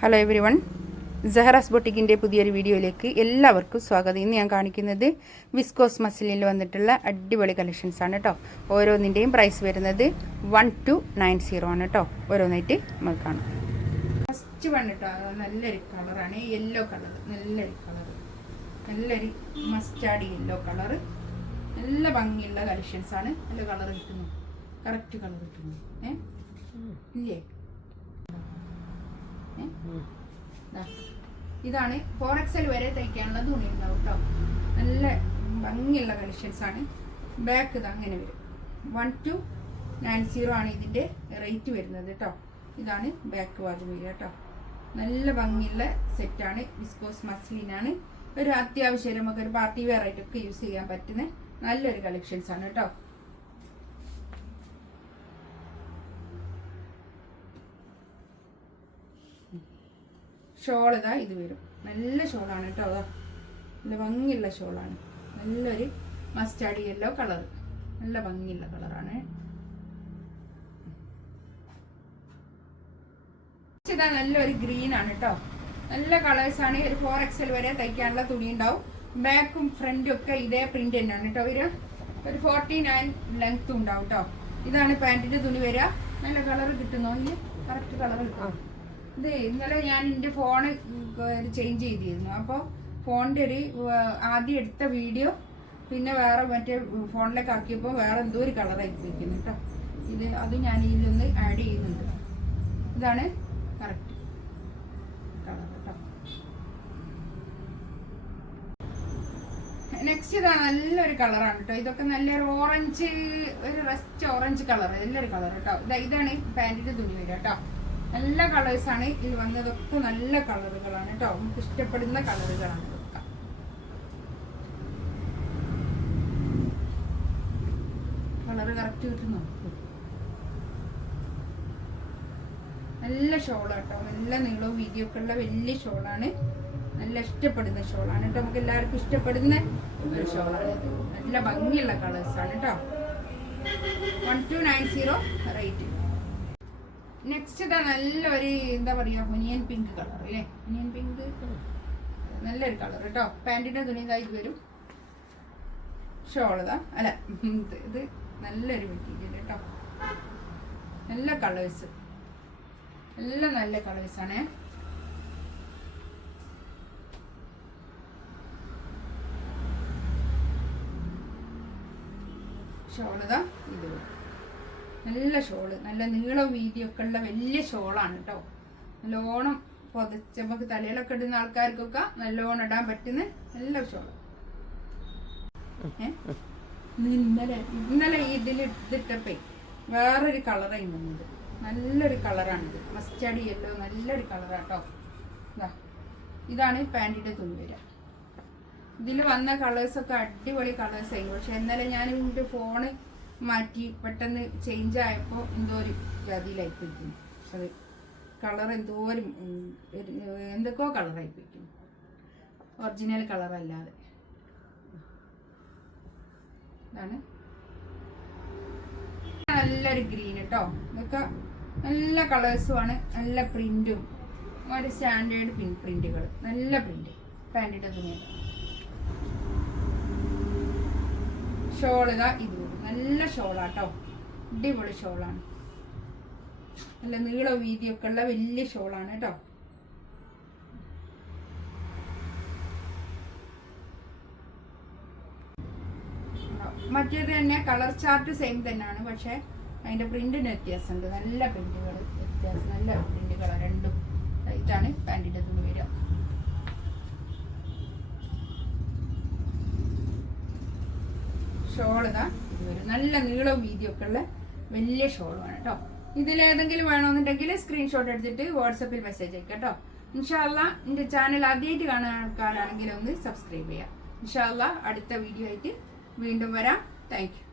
Hello every one, സഹറാസ് ബൊട്ടിക്കിൻ്റെ പുതിയൊരു വീഡിയോയിലേക്ക് എല്ലാവർക്കും സ്വാഗതം. ഇന്ന് ഞാൻ കാണിക്കുന്നത് വിസ്കോസ് മസിലിൽ വന്നിട്ടുള്ള അടിപൊളി കളക്ഷൻസ് ആണ് കേട്ടോ. ഓരോന്നിൻ്റെയും പ്രൈസ് വരുന്നത് 1290 ആണ് കേട്ടോ. ഓരോന്നായിട്ട് നമുക്ക് കാണാം. ഫസ്റ്റ് വൺ കേട്ടോ, നല്ലൊരു കളറാണ്, യെല്ലോ കളർ. നല്ലൊരു മസ്റ്റാർഡ് യെല്ലോ കളറ്. നല്ല ഭംഗിയുള്ള കളക്ഷൻസ് ആണ്. നല്ല കളർ കിട്ടുന്നു, കറക്റ്റ് കളർ കിട്ടുന്നു. ഇല്ലേ, ഇതാണ് 4XL വരെ തയ്ക്കാനുള്ള തുണി ഉണ്ടാവും കേട്ടോ. നല്ല ഭംഗിയുള്ള കളക്ഷൻസ് ആണ്. ബാക്ക് ഇത് അങ്ങനെ വരും. 1290 ആണ് ഇതിൻ്റെ റേറ്റ് വരുന്നത് കേട്ടോ. ഇതാണ് ബാക്ക് ഭാഗം വരിക കേട്ടോ. നല്ല ഭംഗിയുള്ള സെറ്റാണ്. വിസ്കോസ് മസ്ലിനാണ്. ഒരു അത്യാവശ്യം നമുക്കൊരു പാർട്ടി വെയർ ആയിട്ടൊക്കെ യൂസ് ചെയ്യാൻ പറ്റുന്ന നല്ലൊരു കളക്ഷൻസ് ആണ് കേട്ടോ. ഷോൾ ഇതാ ഇത് വരും. നല്ല ഷോളാണ് കേട്ടോ. അതാ നല്ല ഭംഗിയുള്ള ഷോളാണ്. നല്ലൊരു മസ്റ്റാർഡ് യെല്ലോ കളർ, നല്ല ഭംഗിയുള്ള കളറാണ്. ഇതാ നല്ലൊരു ഗ്രീൻ ആണ് കേട്ടോ. നല്ല കളേഴ്സാണ്. ഒരു 4XL വരെ തയ്ക്കാനുള്ള തുണി ഉണ്ടാവും. ബാക്കും ഫ്രണ്ടും ഒക്കെ ഇതേ പ്രിന്റ് തന്നെയാണ് കേട്ടോ. ഒരു 49 ലെങ്ത്തും ഉണ്ടാവും കേട്ടോ. ഇതാണ് പാൻറ്റിന്റെ തുണി വരിക. നല്ല കളർ കിട്ടുന്നോ? കറക്റ്റ് കളർ കിട്ടും. ഇത് ഇന്നലെ ഞാൻ എൻ്റെ ഫോണ് ചേഞ്ച് ചെയ്തിരുന്നു. അപ്പോൾ ഫോണിൻ്റെ ഒരു ആദ്യം എടുത്ത വീഡിയോ പിന്നെ വേറെ മറ്റേ ഫോണിലേക്ക് ആക്കിയപ്പോൾ വേറെ എന്തോ ഒരു കളറായി വയ്ക്കുന്നു കേട്ടോ. അത് ഞാൻ ഇതിലൊന്ന് ആഡ് ചെയ്യുന്നുണ്ട്. ഇതാണ് കറക്റ്റ് കളർ കേട്ടോ. നെക്സ്റ്റ് ഇതാ നല്ലൊരു കളറാണ് കേട്ടോ. ഇതൊക്കെ നല്ലൊരു ഓറഞ്ച്, ഒരു റസ്റ്റ് ഓറഞ്ച് കളർ, നല്ലൊരു കളർ കേട്ടോ. ഇതാണ് പാൻറ്റിൻ്റെ തുണി വരിക കേട്ടോ. നല്ല കളേഴ്സാണ് ഇതിൽ വന്നതൊക്കെ. നല്ല കളറുകളാണ് കേട്ടോ. നമുക്ക് ഇഷ്ടപ്പെടുന്ന കളറുകളാണ് ഇതൊക്കെ. കളറ് കറക്റ്റ് കിട്ടുന്നു. നല്ല ഷോള് കേട്ടോ. നല്ല നീളവും വീതിയൊക്കെ ഉള്ള വലിയ ഷോളാണ്. നല്ല ഇഷ്ടപ്പെടുന്ന ഷോളാണ് കേട്ടോ. നമുക്ക് എല്ലാവർക്കും ഇഷ്ടപ്പെടുന്ന ഒരു ഷോളാണ്. നല്ല ഭംഗിയുള്ള കളേഴ്സാണ് കേട്ടോ. 1290 റേറ്റ്. നെക്സ്റ്റ് ഇതാ നല്ലൊരു എന്താ പറയുക, ഒനിയൻ പിങ്ക് കളർ അല്ലേ. ഒനിയൻ പിങ്ക് നല്ലൊരു കളർ കേട്ടോ. പാൻറ്റിൻ്റെ തുണി ഇതാ ഇത് വരും. ഷോളതാ അല്ല, ഇത് നല്ലൊരു മെറ്റീരിയൽ കേട്ടോ. നല്ല കളേഴ്സ്, നല്ല കളേഴ്സാണേ. ഷോളതാ ഇത് വരും. നല്ല ഷോള്, നല്ല നീളം വീതിയൊക്കെ ഉള്ള വലിയ ഷോളാണ് കേട്ടോ. നല്ലോണം പൊതച്ച് നമുക്ക് തലയിലൊക്കെ ഇടുന്ന ആൾക്കാർക്കൊക്കെ നല്ലോണം ഇടാൻ പറ്റുന്ന നല്ല ഷോള്. ഇന്നലെ ഇതിലിട്ടപ്പേ വേറൊരു കളറായി വന്നത്. നല്ലൊരു കളറാണിത്. മസ്റ്റാർഡ് യെല്ലോ നല്ലൊരു കളറാട്ടോ. ഇതാണ് പാൻറ്റിൻ്റെ തുണി വരിക. ഇതിൽ വന്ന കളേഴ്സൊക്കെ അടിപൊളി കളേഴ്സായി. പക്ഷെ ഇന്നലെ ഞാൻ എൻ്റെ ഫോണ് മാറ്റി പെട്ടെന്ന് ചേഞ്ച് ആയപ്പോൾ എന്തോ ഒരു ജാതിയിലായിപ്പോയിരിക്കുന്നു. അത് കളർ എന്തോരം എന്തൊക്കെയോ കളറായിപ്പോയിരിക്കുന്നു, ഒറിജിനൽ കളറല്ലാതെ. ഇതാണ് നല്ലൊരു ഗ്രീൻ കേട്ടോ. ഇതൊക്കെ നല്ല കളേഴ്സുമാണ്. നല്ല പ്രിന്റും ഒരു സ്റ്റാൻഡേർഡ് പ്രിന്റുകൾ. നല്ല പ്രിന്റ് പാൻറ്റിൻ്റെ തുണിയാണ്. ഷോൾ ഇതാ ഇത് നല്ല ഷോളാട്ടോ. അടിപൊളി ഷോളാണ്. നല്ല നീള വീതിയൊക്കെ ഉള്ള വലിയ ഷോളാണ് കേട്ടോ. മറ്റേത് തന്നെ കളർ ചാർട്ട് സെയിം തന്നെയാണ്. പക്ഷെ അതിന്റെ പ്രിന്റിന് വ്യത്യാസമുണ്ട്. നല്ല പ്രിന്റുകൾ വ്യത്യാസം, നല്ല പ്രിന്റുകളാണ് രണ്ടും. ഇതാണ് പാൻറ്റിന്റെ തുണി വരിക. ഷോളിതാ ഇത് വരും. നല്ല നീളവും വീതിയൊക്കെ ഉള്ള വലിയ ഷോളുമാണ് കേട്ടോ. ഇതിലേതെങ്കിലും വേണമെന്നുണ്ടെങ്കിൽ സ്ക്രീൻഷോട്ട് എടുത്തിട്ട് വാട്സപ്പിൽ മെസ്സേജ് അയക്കാം കേട്ടോ. ഇൻഷാ അല്ലാ എൻ്റെ ചാനൽ ആദ്യമായിട്ട് കാണുന്ന ആൾക്കാരാണെങ്കിൽ ഒന്ന് സബ്സ്ക്രൈബ് ചെയ്യാം. ഇൻഷാ അല്ലാ അടുത്ത വീഡിയോ ആയിട്ട് വീണ്ടും വരാം. Thank you.